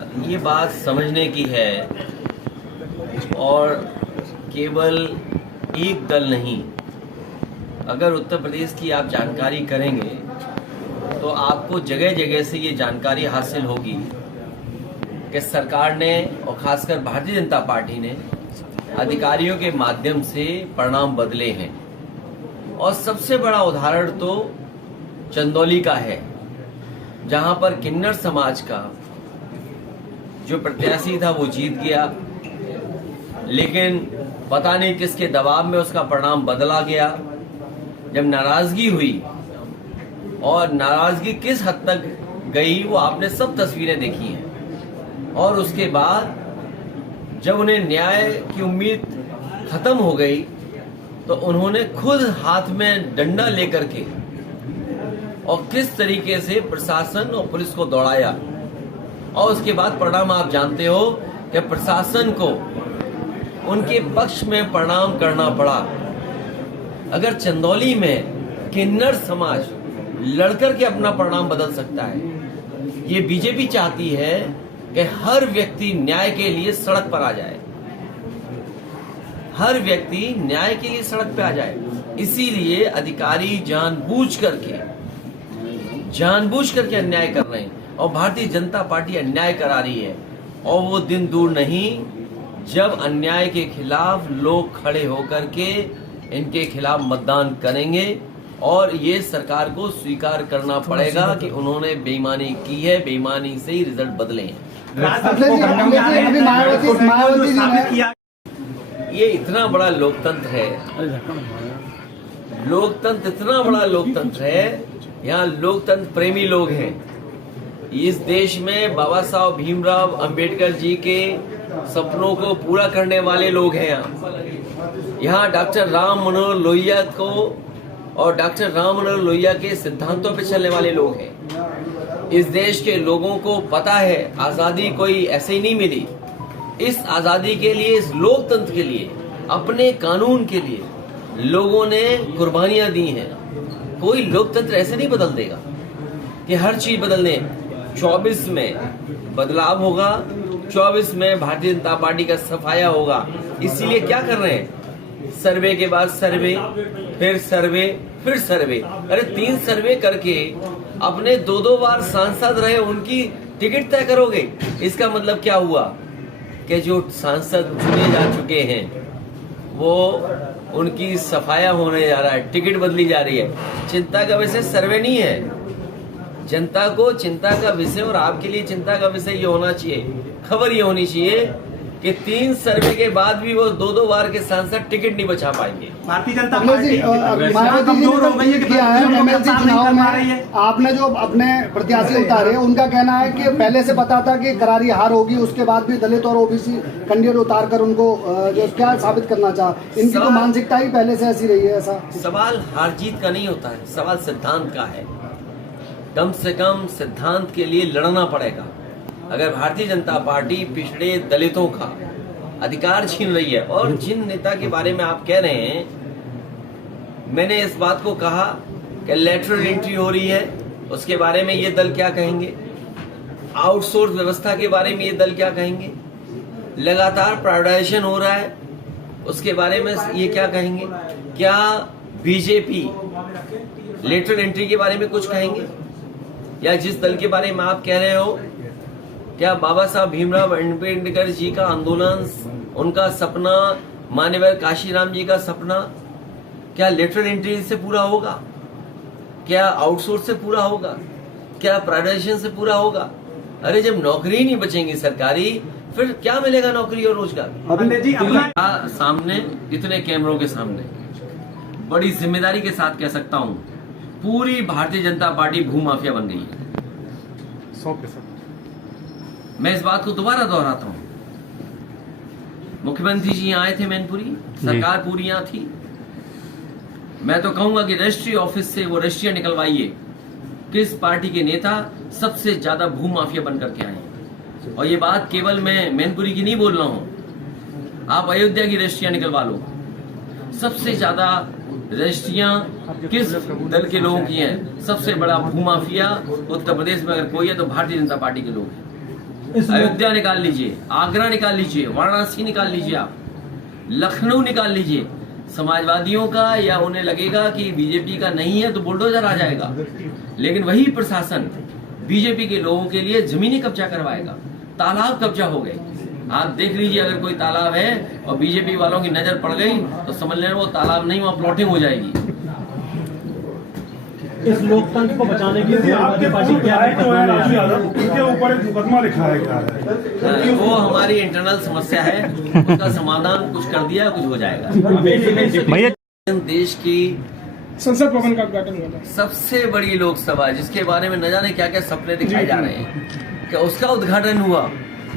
ये बात समझने की है और केवल एक दल नहीं, अगर उत्तर प्रदेश की आप जानकारी करेंगे तो आपको जगह जगह से ये जानकारी हासिल होगी कि सरकार ने और खासकर भारतीय जनता पार्टी ने अधिकारियों के माध्यम से परिणाम बदले हैं। और सबसे बड़ा उदाहरण तो चंदौली का है, जहां पर किन्नर समाज का जो प्रत्याशी था वो जीत गया, लेकिन पता नहीं किसके दबाव में उसका परिणाम बदला गया। जब नाराजगी हुई और नाराजगी किस हद तक गई वो आपने सब तस्वीरें देखी हैं, और उसके बाद जब उन्हें न्याय की उम्मीद खत्म हो गई तो उन्होंने खुद हाथ में डंडा लेकर के और किस तरीके से प्रशासन और पुलिस को दौड़ाया, और उसके बाद परिणाम आप जानते हो कि प्रशासन को उनके पक्ष में परिणाम करना पड़ा। अगर चंदौली में किन्नर समाज लड़कर के अपना परिणाम बदल सकता है, ये बीजेपी चाहती है कि हर व्यक्ति न्याय के लिए सड़क पर आ जाए, हर व्यक्ति न्याय के लिए सड़क पे आ जाए। इसीलिए अधिकारी जानबूझ करके अन्याय कर रहे हैं और भारतीय जनता पार्टी अन्याय करा रही है। और वो दिन दूर नहीं जब अन्याय के खिलाफ लोग खड़े होकर के इनके खिलाफ मतदान करेंगे, और ये सरकार को स्वीकार करना पड़ेगा कि उन्होंने बेईमानी की है, बेईमानी से ही रिजल्ट बदले हैं। ये इतना बड़ा लोकतंत्र है, लोकतंत्र इतना बड़ा लोकतंत्र है, यहाँ लोकतंत्र प्रेमी लोग हैं। इस देश में बाबा साहब भीमराव अंबेडकर जी के सपनों को पूरा करने वाले लोग हैं। यहाँ डॉक्टर राम मनोहर लोहिया को और डॉक्टर राम मनोहर लोहिया के सिद्धांतों पर चलने वाले लोग हैं। इस देश के लोगों को पता है आजादी कोई ऐसे ही नहीं मिली। इस आजादी के लिए, इस लोकतंत्र के लिए, अपने कानून के लिए लोगों ने कुर्बानियां दी हैं। कोई लोकतंत्र ऐसे नहीं बदल देगा कि हर चीज बदल दे। 24 में बदलाव होगा, 24 में भारतीय जनता पार्टी का सफाया होगा। इसीलिए क्या कर रहे हैं, सर्वे के बाद सर्वे, फिर सर्वे, फिर सर्वे। अरे 3 सर्वे करके अपने 2-2 बार सांसद रहे उनकी टिकट तय करोगे। इसका मतलब क्या हुआ कि जो सांसद चुने जा चुके हैं वो उनकी सफाया होने जा रहा है, टिकट बदली जा रही है। चिंता का विषय सर्वे नहीं है। जनता को चिंता का विषय और आपके लिए चिंता का विषय ये होना चाहिए, खबर ये होनी चाहिए कि 3 सर्वे के बाद भी वो 2-2 बार के सांसद टिकट नहीं बचा पाएंगे। भारतीय जनता पार्टी कमजोर हो गई है कि एमएलसी चुनाव में आपने जो अपने प्रत्याशी उतारे, उनका कहना है कि पहले से पता था कि करारी हार होगी, उसके बाद भी दलित और ओबीसी कैंडिडेट उतार कर उनको जो क्या साबित करना चाहा। इनकी तो मानसिकता ही पहले से ऐसी रही है। ऐसा सवाल हार जीत का नहीं होता है, सवाल सिद्धांत का है। कम से कम सिद्धांत के लिए लड़ना पड़ेगा। अगर भारतीय जनता पार्टी पिछड़े दलितों का अधिकार छीन रही है, और जिन नेता के बारे में आप कह रहे हैं, मैंने इस बात को कहा कि लेटरल एंट्री हो रही है, उसके बारे में ये दल क्या कहेंगे? आउटसोर्स व्यवस्था के बारे में ये दल क्या कहेंगे? लगातार प्राइवेटाइजेशन हो रहा है, उसके बारे में ये क्या कहेंगे? क्या बीजेपी लेटरल एंट्री के बारे में कुछ कहेंगे? या जिस दल के बारे में आप कह रहे हो, क्या बाबा साहब भीमराव अंबेडकर जी का आंदोलन, उनका सपना, मान्यवर काशीराम जी का सपना, क्या लेटरल एंट्री से पूरा होगा? क्या आउटसोर्स से पूरा होगा? क्या प्राइवेटाइजेशन से पूरा होगा? अरे जब नौकरी नहीं बचेंगी सरकारी, फिर क्या मिलेगा नौकरी और रोजगार? सामने इतने कैमरों के सामने बड़ी जिम्मेदारी के साथ कह सकता हूं, पूरी भारतीय जनता पार्टी भूमाफिया बन गई है। 100%। मैं इस बात को दोबारा दोहराता हूं। मुख्यमंत्री जी यहाँ आए थे मैनपुरी, सरकार पूरी यहाँ थी। मैं तो कहूंगा कि रजिस्ट्री ऑफिस से वो रजिस्ट्रियां निकलवाइए, किस पार्टी के नेता सबसे ज्यादा भूमाफिया बनकर के आए। और ये बात केवल मैं मैनपुरी की नहीं बोल रहा हूं, आप अयोध्या की रजिस्ट्रियां निकलवा लो। सबसे ज्यादा रजिस्ट्रियां किस दल के लोगों की हैं? सबसे बड़ा भूमाफिया उत्तर प्रदेश में अगर कोई है तो भारतीय जनता पार्टी के लोग हैं। अयोध्या निकाल लीजिए, आगरा निकाल लीजिए, वाराणसी निकाल लीजिए, आप लखनऊ निकाल लीजिए। समाजवादियों का या उन्हें लगेगा कि बीजेपी का नहीं है तो बुलडोजर आ जाएगा, लेकिन वही प्रशासन बीजेपी के लोगों के लिए जमीनी कब्जा करवाएगा। तालाब कब्जा हो गए, आप देख लीजिए, अगर कोई तालाब है और बीजेपी वालों की नजर पड़ गई तो समझ लेना वो तालाब नहीं, वहाँ प्लॉटिंग हो जाएगी। इस लोकतंत्र को बचाने के लिए आपके पार्टी क्या है जो है राजू यादव उनके ऊपर एक मुकदमा लिखाया गया है, वो हमारी इंटरनल समस्या है, उसका समाधान कुछ कर दिया, कुछ हो जाएगा। देश की संसद भवन का उद्घाटन हुआ था, सबसे बड़ी लोकसभा जिसके बारे में न जाने क्या क्या सपने दिखाए जा रहे हैं, कि उसका उद्घाटन हुआ,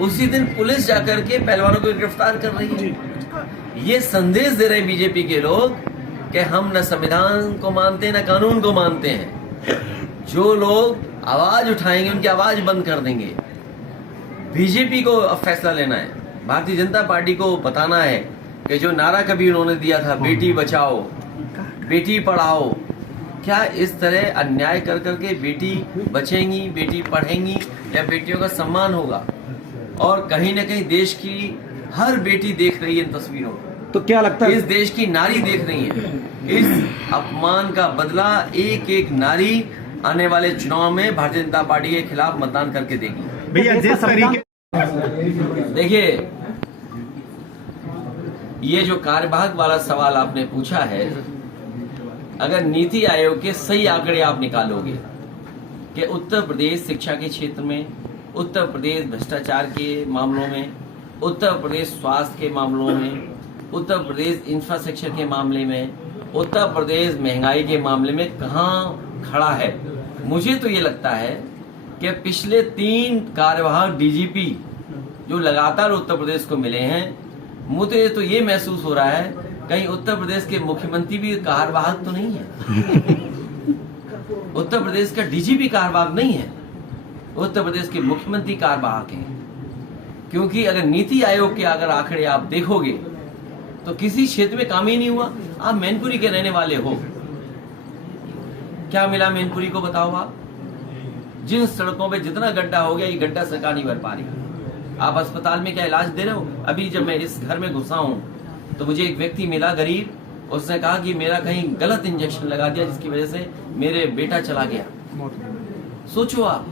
उसी दिन पुलिस जाकर के पहलवानों को गिरफ्तार कर रही है। ये संदेश दे रहे बीजेपी के लोग कि हम न संविधान को मानते न कानून को मानते हैं। जो लोग आवाज उठाएंगे उनकी आवाज बंद कर देंगे। बीजेपी को अब फैसला लेना है, भारतीय जनता पार्टी को बताना है कि जो नारा कभी उन्होंने दिया था, बेटी बचाओ बेटी पढ़ाओ, क्या इस तरह अन्याय कर करके बेटी बचेंगी, बेटी पढ़ेंगी या बेटियों का सम्मान होगा? और कहीं न कहीं देश की हर बेटी देख रही है इन तस्वीरों को, तो क्या लगता है इस देश की नारी देख रही है। इस अपमान का बदला एक एक नारी आने वाले चुनाव में भारतीय जनता पार्टी के खिलाफ मतदान करके देगी। भैया जिस तरीके देखिए, ये जो कार्यवाहक वाला सवाल आपने पूछा है, अगर नीति आयोग के सही आंकड़े आप निकालोगे कि उत्तर प्रदेश शिक्षा के क्षेत्र में, उत्तर प्रदेश भ्रष्टाचार के मामलों में, उत्तर प्रदेश स्वास्थ्य के मामलों में, उत्तर प्रदेश इंफ्रास्ट्रक्चर के मामले में, उत्तर प्रदेश महंगाई के मामले में कहाँ खड़ा है, मुझे तो ये लगता है कि पिछले 3 कार्यवाहक डीजीपी जो लगातार उत्तर प्रदेश को मिले हैं, मुझे तो ये महसूस हो रहा है कहीं उत्तर प्रदेश के मुख्यमंत्री भी कार्यवाहक तो नहीं है। उत्तर प्रदेश का डीजीपी कार्यवाहक नहीं है, उत्तर प्रदेश के मुख्यमंत्री कार्यवाहक हैं। क्योंकि अगर नीति आयोग के अगर आंकड़े आप देखोगे तो किसी क्षेत्र में काम ही नहीं हुआ। आप मैनपुरी के रहने वाले हो, क्या मिला मैनपुरी को बताओ आप? जिन सड़कों पे जितना गड्ढा हो गया, ये गड्ढा सरकार नहीं भर पा रही। आप अस्पताल में क्या इलाज दे रहे हो? अभी जब मैं इस घर में घुसा हूं तो मुझे एक व्यक्ति मिला गरीब, उसने कहा कि मेरा कहीं गलत इंजेक्शन लगा दिया जिसकी वजह से मेरे बेटा चला गया। सोचो आप,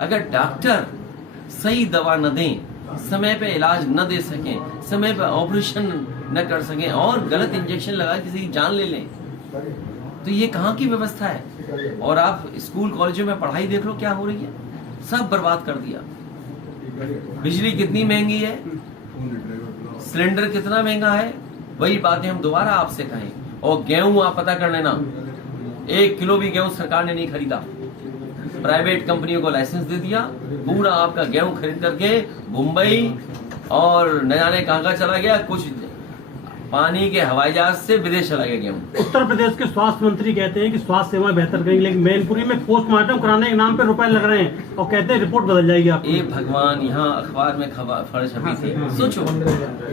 अगर डॉक्टर सही दवा न दें, समय पे इलाज न दे सकें, समय पे ऑपरेशन न कर सकें और गलत इंजेक्शन लगा किसी की जान ले लें, तो ये कहाँ की व्यवस्था है? और आप स्कूल कॉलेजों में पढ़ाई देख लो क्या हो रही है, सब बर्बाद कर दिया। बिजली कितनी महंगी है, सिलेंडर कितना महंगा है, वही बातें हम दोबारा आपसे कहें। और गेहूं आप पता कर लेना, 1 किलो भी गेहूं सरकार ने नहीं खरीदा, प्राइवेट कंपनियों को लाइसेंस दे दिया, पूरा आपका गेहूं खरीद करके मुंबई और न जाने कहां चला गया, कुछ पानी के हवाई जहाज से विदेश चला गया गेहूं। उत्तर प्रदेश के स्वास्थ्य मंत्री कहते हैं कि स्वास्थ्य सेवाएं बेहतर करेंगे, लेकिन मैनपुरी में पोस्टमार्टम कराने के नाम पे रुपए लग रहे हैं और कहते हैं रिपोर्ट बदल जाएगी। आप ये भगवान, यहाँ अखबार में खबर छपी थी, सोचो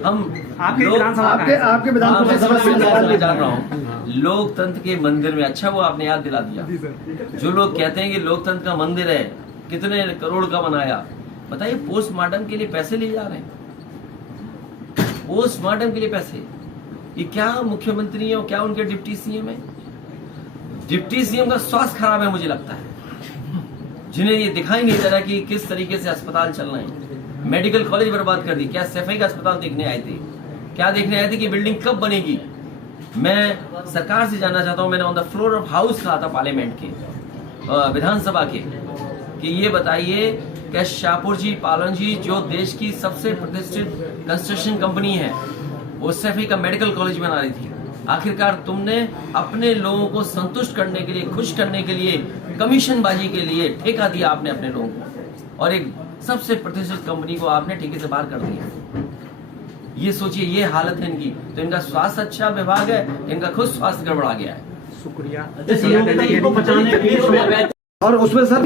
हम आपके विधानसभा मैं जान रहा हूँ लोकतंत्र के मंदिर में, अच्छा वो आपने याद दिला दिया। जो लोग कहते हैं कि लोकतंत्र का मंदिर है, कितने करोड़ का बनाया, बताइए पोस्टमार्टम के लिए पैसे लिए जा रहे हैं, पोस्टमार्टम के लिए पैसे। ये क्या मुख्यमंत्री है और क्या उनके डिप्टी सीएम है? डिप्टी सीएम का स्वास्थ्य खराब है मुझे लगता है, जिन्हें ये दिखाई नहीं दे रहा कि किस तरीके से अस्पताल चल रहे हैं। मेडिकल कॉलेज बर्बाद कर दी। क्या सफाई का अस्पताल देखने आए थे? क्या देखने आए थे कि बिल्डिंग कब बनेगी? मैं सरकार से जानना चाहता हूं, मैंने on the floor of house कहा था पार्लियामेंट के, विधानसभा के, कि ये बताइए कि शाहपुर जी, पालन जी, जो देश की सबसे प्रतिष्ठित कंस्ट्रक्शन कंपनी है, वो सफाई का मेडिकल कॉलेज बना रही थी, आखिरकार तुमने अपने लोगों को संतुष्ट करने के लिए, खुश करने के लिए, कमीशनबाजी के लिए ठेका दिया आपने अपने लोगों को, और एक सबसे प्रतिष्ठित कंपनी को आपने ठेके से बाहर कर दिया। ये सोचिए, ये हालत है इनकी। तो इनका स्वास्थ्य अच्छा विभाग है, इनका खुद स्वास्थ्य गड़बड़ा गया है। शुक्रिया। और उसमें सर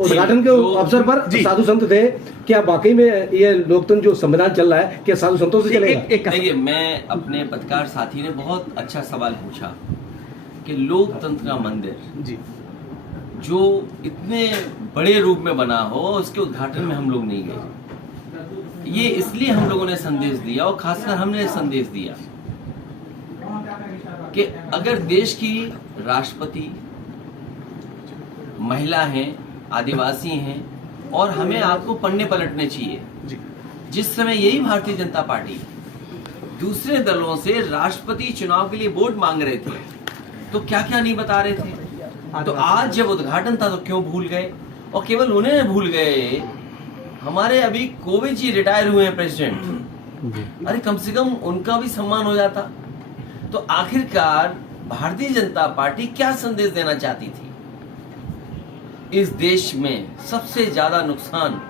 उद्घाटन के अवसर पर साधु संत थे, क्या वाकई में ये लोकतंत्र जो संविधान चल रहा है, क्या साधु संतों से चलेगा? देखिए, मैं अपने पत्रकार साथी ने बहुत अच्छा सवाल पूछा कि लोकतंत्र का मंदिर, जो इतने बड़े रूप में बना हो उसके उद्घाटन में हम लोग नहीं गए। ये इसलिए हम लोगों ने संदेश दिया और खासकर हमने संदेश दिया कि अगर देश की राष्ट्रपति महिला हैं, आदिवासी हैं और हमें आपको पन्ने पलटने चाहिए। जिस समय यही भारतीय जनता पार्टी दूसरे दलों से राष्ट्रपति चुनाव के लिए वोट मांग रहे थे तो क्या क्या नहीं बता रहे थे, तो आज जब उद्घाटन था तो क्यों भूल गए। और केवल उन्हें भूल गए, हमारे अभी कोविंद जी रिटायर हुए हैं प्रेसिडेंट, अरे कम से कम उनका भी सम्मान हो जाता। तो आखिरकार भारतीय जनता पार्टी क्या संदेश देना चाहती थी। इस देश में सबसे ज्यादा नुकसान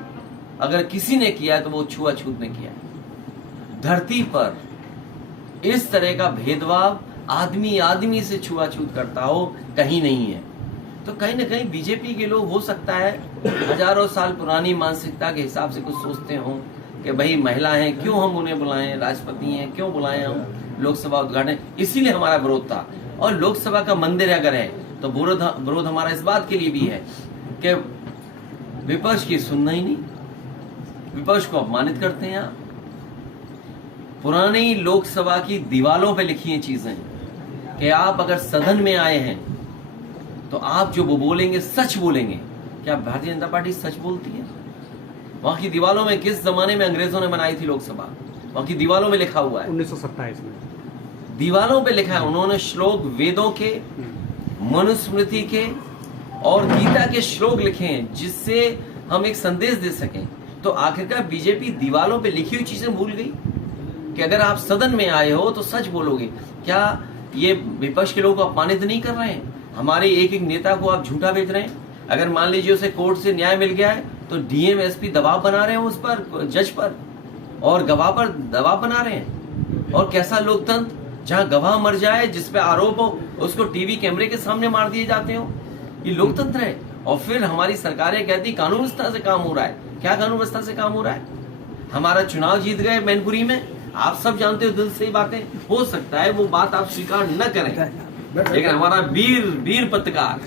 अगर किसी ने किया है तो वो छुआछूत ने किया है। धरती पर इस तरह का भेदभाव आदमी आदमी से छुआछूत करता हो कहीं नहीं है। तो कहीं ना कहीं बीजेपी के लोग हो सकता है हजारों साल पुरानी मानसिकता के हिसाब से कुछ सोचते हो कि भाई महिला हैं क्यों हम उन्हें बुलाएं, राष्ट्रपति हैं क्यों बुलाएं हम लोकसभा उद्घाटन। इसीलिए हमारा विरोध था। और लोकसभा का मंदिर अगर है तो विरोध हमारा इस बात के लिए भी है कि विपक्ष की सुनना ही नहीं, विपक्ष को अपमानित करते हैं आप। पुरानी लोकसभा की दीवारों पे लिखी हैं चीजें कि आप अगर सदन में आए हैं तो आप जो वो बोलेंगे सच बोलेंगे। क्या भारतीय जनता पार्टी सच बोलती है? वहां की दीवारों में किस जमाने में अंग्रेजों ने बनाई थी लोकसभा, वहां की दीवारों में लिखा हुआ है, 1927 में दीवारों पे लिखा है। उन्होंने श्लोक वेदों के, मनुस्मृति के और गीता के श्लोक लिखे हैं जिससे हम एक संदेश दे सकें। तो आखिरकार बीजेपी दीवारों पे लिखी हुई चीजें भूल गई कि अगर आप सदन में आए हो तो सच बोलोगे। क्या ये विपक्ष के लोगों को अपमानित नहीं कर रहे हैं? हमारे एक एक नेता को आप झूठा बेच रहे हैं। अगर मान लीजिए उसे कोर्ट से न्याय मिल गया है तो डीएम एसपी दबाव बना रहे हैं उस पर, जज पर और गवाह पर दबाव बना रहे हैं। और कैसा लोकतंत्र जहां गवाह मर जाए, जिस पे आरोप हो, उसको टीवी कैमरे के सामने मार दिए जाते हो। ये लोकतंत्र है। और फिर हमारी सरकारें कहती कानून व्यवस्था से काम हो रहा है। क्या कानून व्यवस्था से काम हो रहा है? हमारा चुनाव जीत गए मैनपुरी में, आप सब जानते हो दिल से ही बातें। हो सकता है वो बात आप स्वीकार न करें, लेकिन हमारा वीर पत्रकार